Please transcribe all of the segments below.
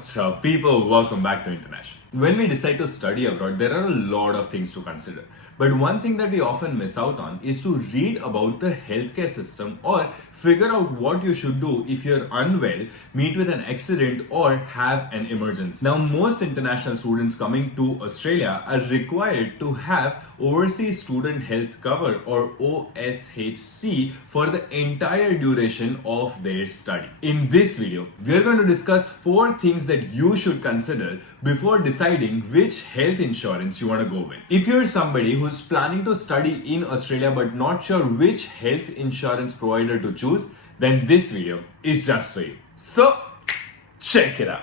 What's up, people? Welcome back to International. When we decide to study abroad, there are a lot of things to consider. But one thing that we often miss out on is to read about the healthcare system or figure out what you should do if you're unwell, meet with an accident, or have an emergency. Now, most international students coming to Australia are required to have Overseas Student Health Cover or OSHC for the entire duration of their study. In this video, we're going to discuss 4 things that you should consider before deciding which health insurance you want to go with. If you're somebody who's planning to study in Australia but not sure which health insurance provider to choose, then this video is just for you. So, check it out.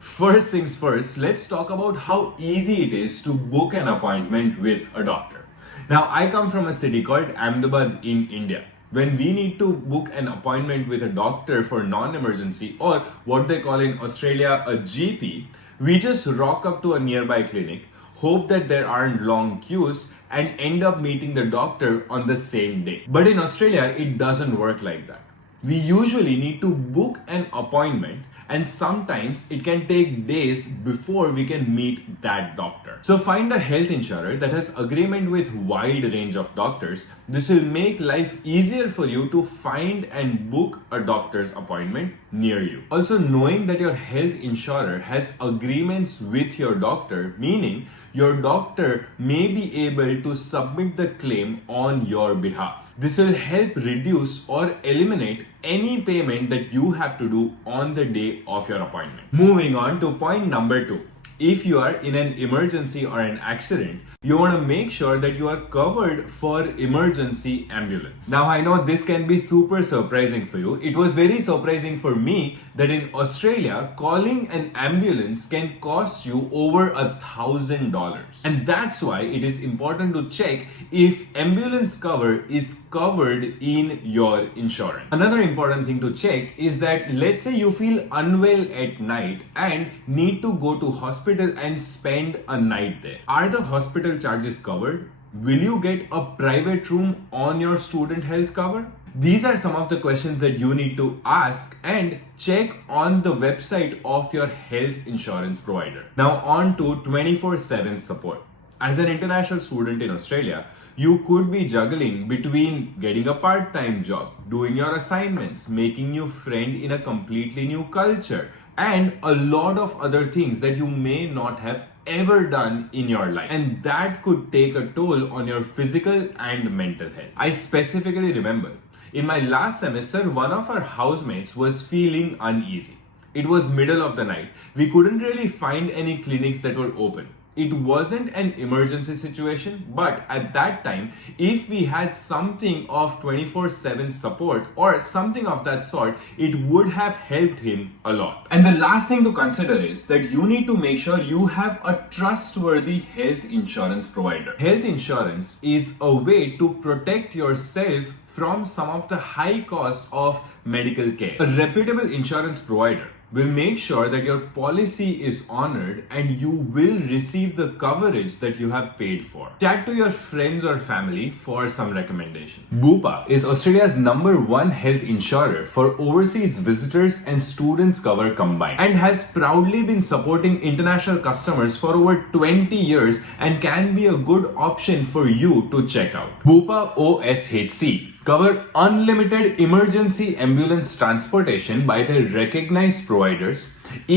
First things first, let's talk about how easy it is to book an appointment with a doctor. Now, I come from a city called Ahmedabad in India. When we need to book an appointment with a doctor for non-emergency, or what they call in Australia a GP, we just rock up to a nearby clinic, hope that there aren't long queues, and end up meeting the doctor on the same day. But in Australia, it doesn't work like that. We usually need to book an appointment, and sometimes it can take days before we can meet that doctor. So find a health insurer that has agreement with wide range of doctors. This will make life easier for you to find and book a doctor's appointment near you. Also, knowing that your health insurer has agreements with your doctor, meaning your doctor may be able to submit the claim on your behalf. This will help reduce or eliminate any payment that you have to do on the day of your appointment. Moving on to point number 2. If you are in an emergency or an accident, you want to make sure that you are covered for emergency ambulance. Now, I know this can be super surprising for you. It was very surprising for me that in Australia, calling an ambulance can cost you over $1,000. And that's why it is important to check if ambulance cover is covered in your insurance. Another important thing to check is that let's say you feel unwell at night and need to go to hospital and spend a night there. Are the hospital charges covered? Will you get a private room on your student health cover? These are some of the questions that you need to ask and check on the website of your health insurance provider. Now on to 24/7 support. As an international student in Australia, you could be juggling between getting a part-time job, doing your assignments, making new friends in a completely new culture, and a lot of other things that you may not have ever done in your life. And that could take a toll on your physical and mental health. I specifically remember in my last semester, one of our housemates was feeling uneasy. It was middle of the night. We couldn't really find any clinics that were open. It wasn't an emergency situation, but at that time, if we had something of 24/7 support or something of that sort, it would have helped him a lot. And the last thing to consider is that you need to make sure you have a trustworthy health insurance provider. Health insurance is a way to protect yourself from some of the high costs of medical care. A reputable insurance provider will make sure that your policy is honored and you will receive the coverage that you have paid for. Chat to your friends or family for some recommendation. Bupa is Australia's #1 health insurer for overseas visitors and students cover combined, and has proudly been supporting international customers for over 20 years and can be a good option for you to check out. Bupa OSHC cover unlimited emergency ambulance transportation by the recognized providers,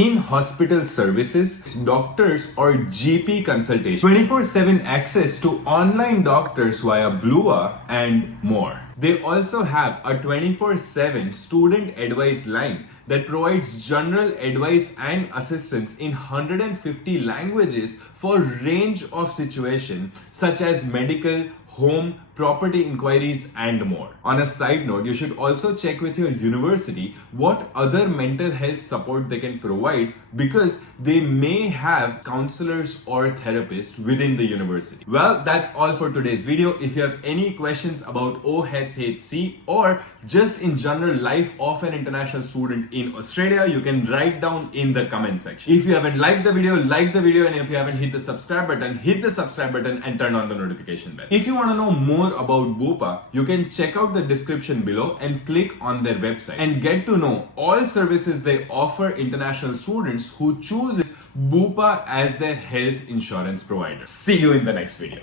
in hospital services, doctors or GP consultation, 24/7 access to online doctors via Blua, and more. They also have a 24/7 student advice line that provides general advice and assistance in 150 languages for range of situations such as medical, home, property inquiries, and more. On a side note, you should also check with your university what other mental health support they can provide, because they may have counselors or therapists within the university. Well, that's all for today's video. If you have any questions about OHS ISHC, or just in general life of an international student in Australia, you can write down in the comment section. If you haven't liked the video, like the video, and if you haven't hit the subscribe button, hit the subscribe button and turn on the notification bell. If you want to know more about Bupa, you can check out the description below and click on their website and get to know all services they offer international students who choose Bupa as their health insurance provider. See you in the next video.